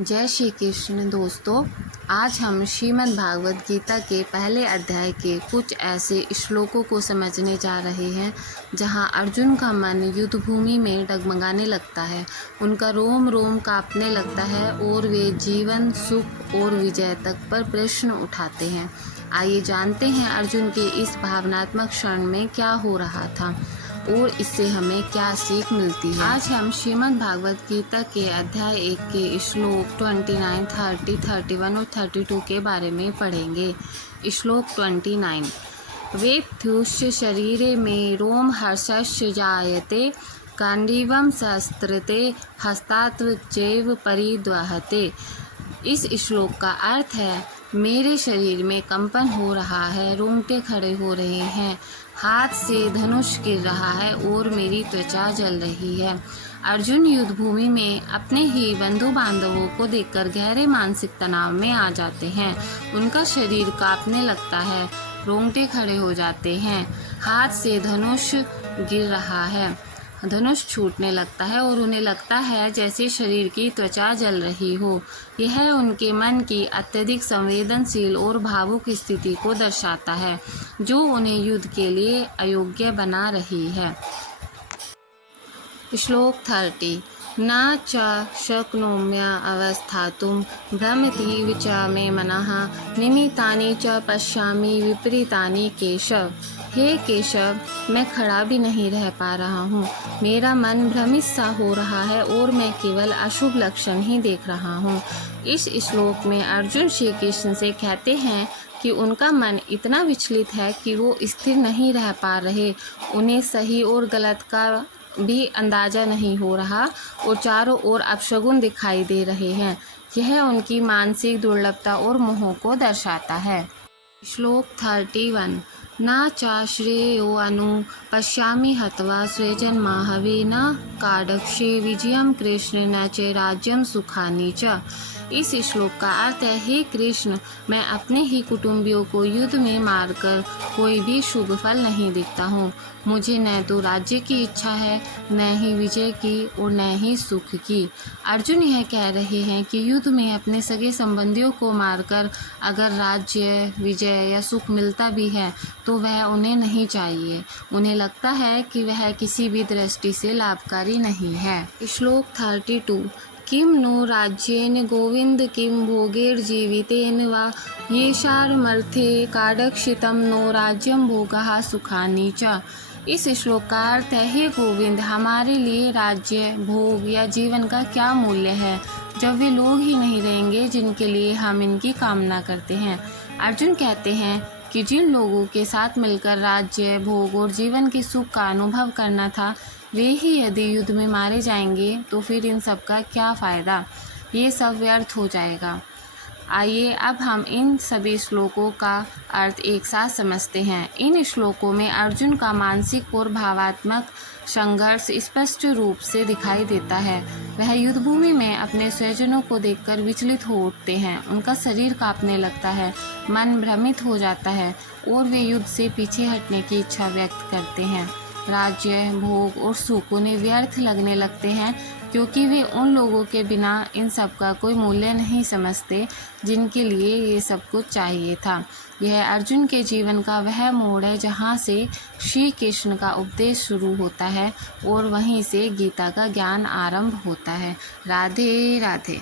जय श्री कृष्ण दोस्तों, आज हम श्रीमद् भागवत गीता के पहले अध्याय के कुछ ऐसे श्लोकों को समझने जा रहे हैं जहां अर्जुन का मन युद्ध भूमि में डगमगाने लगता है, उनका रोम रोम कांपने लगता है और वे जीवन, सुख और विजय तक पर प्रश्न उठाते हैं। आइए जानते हैं अर्जुन के इस भावनात्मक क्षण में क्या हो रहा था और इससे हमें क्या सीख मिलती है। आज हम श्रीमद् भागवत गीता के अध्याय 1 के श्लोक 29, 30, 31 और 32 के बारे में पढ़ेंगे। श्लोक 29। वेत्थुश्च शरीरे में रोम हर्षश्च जायते, गांडीवं शस्त्रते हस्तात्वचैव परिद्वहते। इस श्लोक का अर्थ है, मेरे शरीर में कंपन हो रहा है, रोंगटे खड़े हो रहे हैं, हाथ से धनुष गिर रहा है और मेरी त्वचा जल रही है। अर्जुन युद्ध भूमि में अपने ही बंधु बांधवों को देखकर गहरे मानसिक तनाव में आ जाते हैं। उनका शरीर कांपने लगता है, रोंगटे खड़े हो जाते हैं, हाथ से धनुष गिर रहा है, धनुष छूटने लगता है और उन्हें लगता है जैसे शरीर की त्वचा जल रही हो। यह उनके मन की अत्यधिक संवेदनशील और भावुक स्थिति को दर्शाता है, जो उन्हें युद्ध के लिए अयोग्य बना रही है। श्लोक 30। न च शक्नोम्य अवस्थातुं भ्रमतीव च मे मनः, निमितानि च पश्यामि विपरीतानि केशव। हे केशव, मैं खड़ा भी नहीं रह पा रहा हूँ, मेरा मन भ्रमित सा हो रहा है और मैं केवल अशुभ लक्षण ही देख रहा हूँ। इस श्लोक में अर्जुन श्री कृष्ण से कहते हैं कि उनका मन इतना विचलित है कि वो स्थिर नहीं रह पा रहे, उन्हें सही और गलत का भी अंदाज़ा नहीं हो रहा और चारों ओर अपशगुन दिखाई दे रहे हैं। यह उनकी मानसिक दुर्बलता और मोह को दर्शाता है। श्लोक 31। न चाश्रेयो अनु पश्यामि हत्वा स्वजन्माहवे, न काडक्षे विजयं कृष्ण न च राज्यं सुखानि च। इस श्लोक का अर्थ है, हे कृष्ण, मैं अपने ही कुटुंबियों को युद्ध में मारकर कोई भी शुभ फल नहीं देखता हूँ। मुझे न तो राज्य की इच्छा है, न ही विजय की और न ही सुख की। अर्जुन यह कह रहे हैं कि युद्ध में अपने सगे संबंधियों को मारकर अगर राज्य, विजय या सुख मिलता भी है तो वह उन्हें नहीं चाहिए। उन्हें लगता है कि वह किसी भी दृष्टि से लाभकारी नहीं है। श्लोक 32। किम नो राज्येन गोविंद किम भोगैर्जीवितेन वा, येषामर्थे काडक्षितं नो राज्यं भोगः सुखानि च। इस श्लोक का अर्थ है, हे गोविंद, हमारे लिए राज्य, भोग या जीवन का क्या मूल्य है जब वे लोग ही नहीं रहेंगे जिनके लिए हम इनकी कामना करते हैं। अर्जुन कहते हैं कि जिन लोगों के साथ मिलकर राज्य, भोग और जीवन के सुख का अनुभव करना था, वे ही यदि युद्ध में मारे जाएंगे तो फिर इन सब का क्या फ़ायदा, ये सब व्यर्थ हो जाएगा। आइए अब हम इन सभी श्लोकों का अर्थ एक साथ समझते हैं। इन श्लोकों में अर्जुन का मानसिक और भावात्मक संघर्ष स्पष्ट रूप से दिखाई देता है। वह युद्ध भूमि में अपने स्वजनों को देखकर विचलित हो उठते हैं, उनका शरीर कांपने लगता है, मन भ्रमित हो जाता है और वे युद्ध से पीछे हटने की इच्छा व्यक्त करते हैं। राज्य, भोग और सुख उन्हें व्यर्थ लगने लगते हैं क्योंकि वे उन लोगों के बिना इन सब का कोई मूल्य नहीं समझते जिनके लिए ये सब कुछ चाहिए था। यह अर्जुन के जीवन का वह मोड़ है जहाँ से श्री कृष्ण का उपदेश शुरू होता है और वहीं से गीता का ज्ञान आरंभ होता है। राधे राधे।